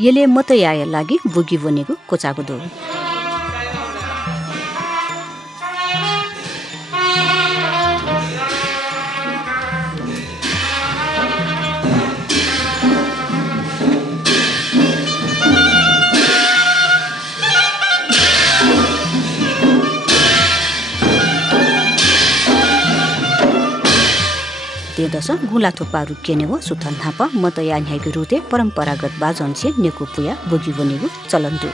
यसले मतयाय लागि बुगी बनेको कोचाको दो दश गुला थोपा रुकेने हो सुथन थापा मतया न्यायको रुते परम्परागत बाजनसे नेको पुया बोगी बनेको चलन दु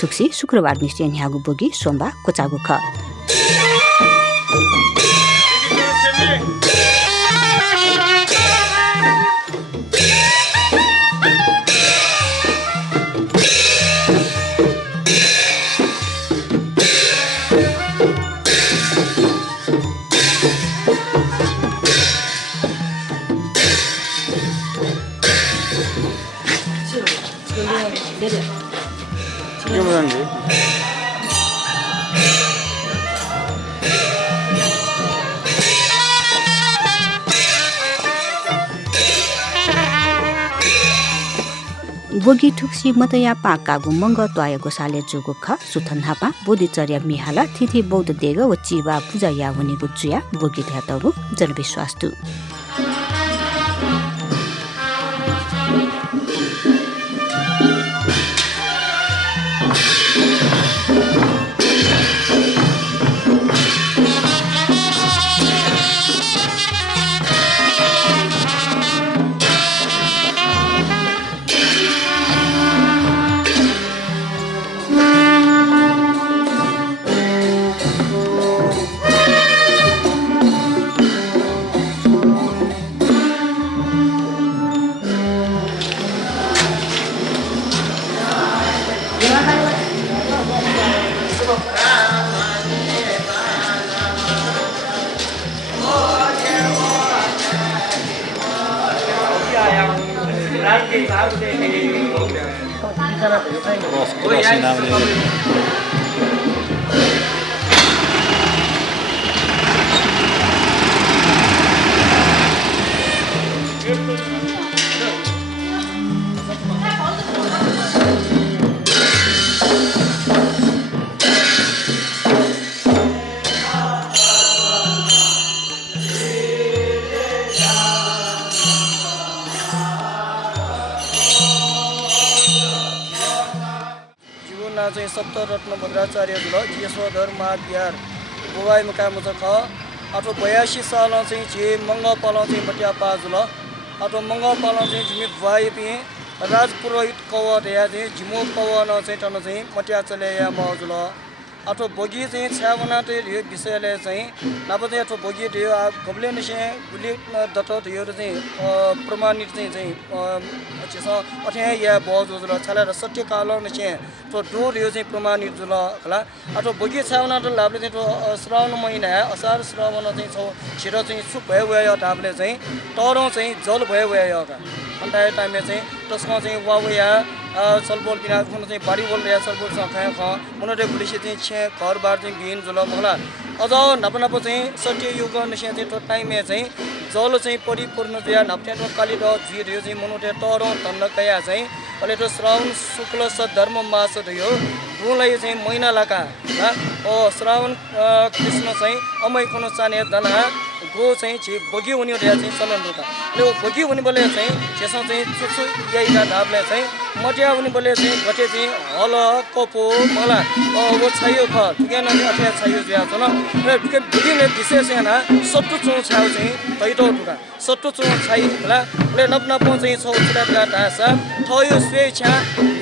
थुक्सी शुक्रबार निश्चय न्यागु बोगी सोमबार कोचागु ख बोगी ठुक्सी मतया पाकागु मंग त्वायको साले जुगु ख सुथन हापा बोधिचर्या मिहाला थिथि बौद्ध देग व चिवा पूजा या भनेको जुया बोगी ध्यातगु जनविश्वास तु चाहिँ सप्तरत्न भद्राचार्य जुल यशोधर महाविहार गोवाई मुकाम ख आठो 82 साल चाहिँ जे मंग पाल चाहिँ मटिया पा जुल आठो मंग पाल चाहिँ जिमि why P Raj Purohit cover या चाहिँ जिमो पवन चाहिँ टन चाहिँ मटिया चले या मजुल आठो बोगी चाहिँ छावना ते विषयले चाहिँ नापते आठो बोगी दियो गबले निसे गुली दत दियो चाहिँ प्रमाणित चाहिँ अच्छा अथे या बज जुल छला र सत्य काल निसे तो डोर यो चाहिँ प्रमाणित जुल खला आठो बोगी छावना त लाभले चाहिँ तो श्रावण महिना असार श्रावण चाहिँ छ छिर चाहिँ सुप भयो भयो डाबले चाहिँ तरौ चाहिँ जल भयो भयो का अन्त टाइमले चाहिँ त्यसमा चाहिँ वावया सलबोल बिना कुन चाहिँ बारी बोल रे सलबोल स खाया ख मनोटे पुलिस चाहिँ छे घर बार चाहिँ बिन जुल मला अझ नपनप चाहिँ सत्य युग नसे चाहिँ तो टाइम चाहिँ जल चाहिँ परिपूर्ण दिया नप्याको काली र जिरे चाहिँ मनोटे तरो तन्न कया चाहिँ अहिले तो श्रावण शुक्ल धर्म मास थियो गुलाई चाहिँ महिना लाका श्रावण कृष्ण चाहिँ अमै कुनो चाने दना गो चाहिँ छि बगी हुने चाहिँ चलन रुका ले बगी हुने बोले चाहिँ त्यसमा चाहिँ चुचु यहीका धापले चाहिँ मटिया हुने बोले चाहिँ गटे चाहिँ हल कपो मला वो छायो ख ठिकै न अथवा छायो ज्या छ न र ठिकै बिगिने विशेष हैन सट्टु चौ छाउ चाहिँ दैटो रुका सट्टु चौ छाइ होला ले नपना पो चाहिँ छौ छुटा ढासा थयो स्वेच्छा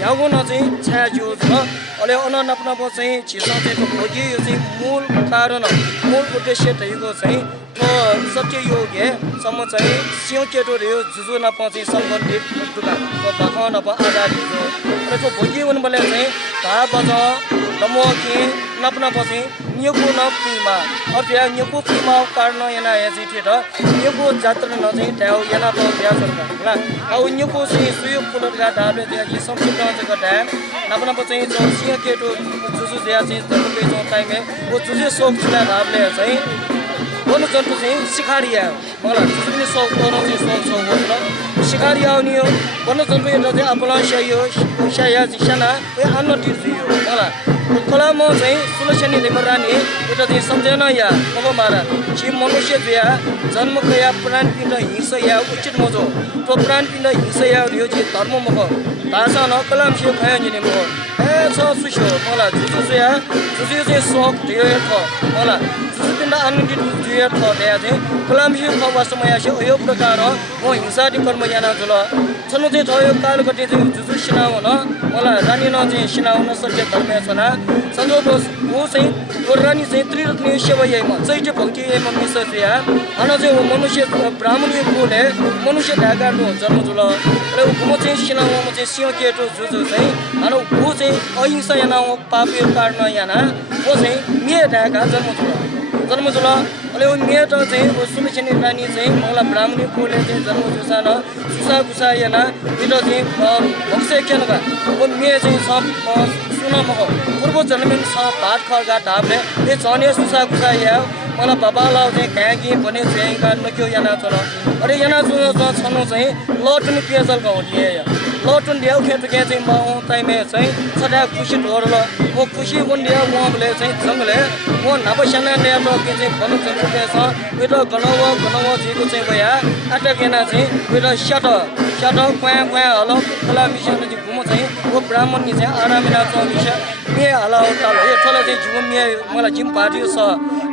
यागो न चाहिँ छा जो छ अहिले अन नपना पो चाहिँ छिसा चाहिँ बगी यो चाहिँ मूल कारण मूल उद्देश्य थियो चाहिँ सत्य योग है सम्म चाहिँ सिंह केटो रे जुजु न पहुँची संबंधित दुका तो बाखा न आधारित जो अरे तो भोगी उन बोले चाहिँ ता बजा तमो के नपना पसी न्युको न पीमा और त्या न्युको पीमा कारण yana है चाहिँ थिएट न्युको जात्र न चाहिँ ट्याउ yana तो त्या सरकार होला au न्युको चाहिँ सुयो पुलटका ढाबे त्या कि संस्कृत जगह ड्याम नपना पसी सिंह केटो जुजु ज्या चाहिँ जरुरी जो टाइम है वो जुजु सोक चुला ढाबले चाहिँ वनु जन्तु चाहिँ शिकारिया मलाई जुन सौ करोड चाहिँ सौ होला शिकारिया नि हो वनु जन्तु एउटा चाहिँ अपला शयो शया जिसना ए अन्न दियो होला कला म चाहिँ सुलक्षणी लेमरानी एउटा चाहिँ सम्झना या अब मारा छि मनुष्य दिया जन्म कया प्राण पिण्ड हिंसा या उचित मजो तो प्राण पिण्ड हिंसा या यो चाहिँ धर्म मख भाषा न कलाम से खया नि म ए छ सुशो मलाई जुजु चाहिँ सोक दियो होला जुजु पिण्ड अन्न दियो थया चाहिँ कलाम से खवासमय से यो प्रकार हो हिंसा कर्म याना जुल छनु चाहिँ थयो काल गते चाहिँ जुजु सिनाउ न मलाई रानी न चाहिँ सिनाउ न सत्य धर्म छना संजोग वो चाहिँ रानी चाहिँ त्रिरत्न सेवा यमा चैत्य भक्ति यमा मिसया अन चाहिँ मनुष्य ब्राह्मणी बोले मनुष्य ढाका जन्म जुल र म चाहिँ सिनाउ म चाहिँ सिंह केटो जुजु चाहिँ अन वो चाहिँ अहिंसा याना पापी कारण याना वो चाहिँ मे ढाका जन्म जुल अहिले वो मे त चाहिँ सुलक्षणी रानी चाहिँ मलाई ब्राह्मणी बोले चाहिँ जन्म जुसान सुसा गुसा याना बिलो चाहिँ भक्से केनका वो मे चाहिँ सब सुनाम पूर्व जन्मिन छ भात खर्गा ढाबले ए छने सुसा गुसा या मलाई बाबालाउ चाहिँ घ्यागी भने चाहिँ गाड्न क्यो याना चल अरे याना छनु चाहिँ लटुन पेजल गाउँले लटुन ल्याउ खेत के चाहिँ माउ टाइमे चाहिँ सदा खुसी ढोरल वो खुसी गुन्डिया मोले चाहिँ जंगले वो नबसना ल्याउ के चाहिँ भनु चाहिँ पेछ बेटा गनव जीको चाहिँ भया अटकेना चाहिँ बेटा शट क्वा हलो खला मिशन चाहिँ घुम चाहिँ वो ब्राह्मण नि चाहिँ आरामिना चौमिसा मे हला ताल यो ठोला चाहिँ जीवन मे मलाई जिम पार्टियो छ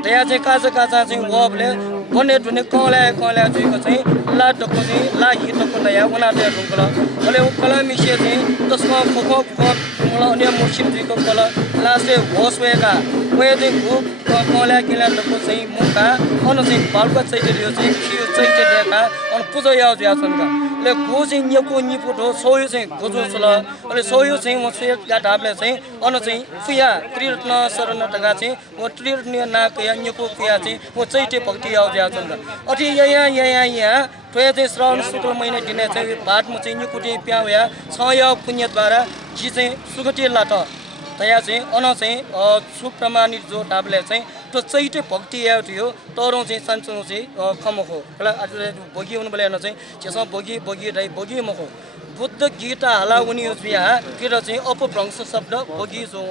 त्यहाँ चाहिँ काचा चाहिँ वबले बने दुने कला जुइको चाहिँ ला टक्को चाहिँ ला हि टक्को नया उना दे ढुङ्गला अहिले कला मिसे चाहिँ तस्मा खोखो मलाई अन्य मुर्शिद जुइको कला ला से होस वेका वे चाहिँ भूप कला किला टक्को चाहिँ मुका अन चाहिँ बालका चाहिँ यो चाहिँ खियो चाहिँ देखा अन पूजा याउ ज्या छन् ले गो चाहिँ न्यको निपुटो सोयो चाहिँ गोजो छल अहिले सोयो चाहिँ म सेटका ढाबले चाहिँ अन चाहिँ फुया त्रिरत्न शरण टका चाहिँ वो त्रिरत्न नाक या न्यको फुया चाहिँ वो चैते भक्ति याउ ज्या छन् अति यहाँ थोया चाहिँ श्रावण शुक्ल महिना दिने चाहिँ भातमा चाहिँ न्युकुटी प्याउया छ या पुण्यद्वारा जी चाहिँ सुगटी लाट तया चाहिँ अन चाहिँ सुप्रमाणित जो ढाबले चाहिँ तो चैते भक्ति या थियो तरौँ चाहिँ सानसुनो चाहिँ खमखो होला आज बगी हुनु बेला चाहिँ त्यसमा बगी मखो बुद्ध गीता हाला उनी बिहातिर चाहिँ अपभ्रंश शब्द बगी जो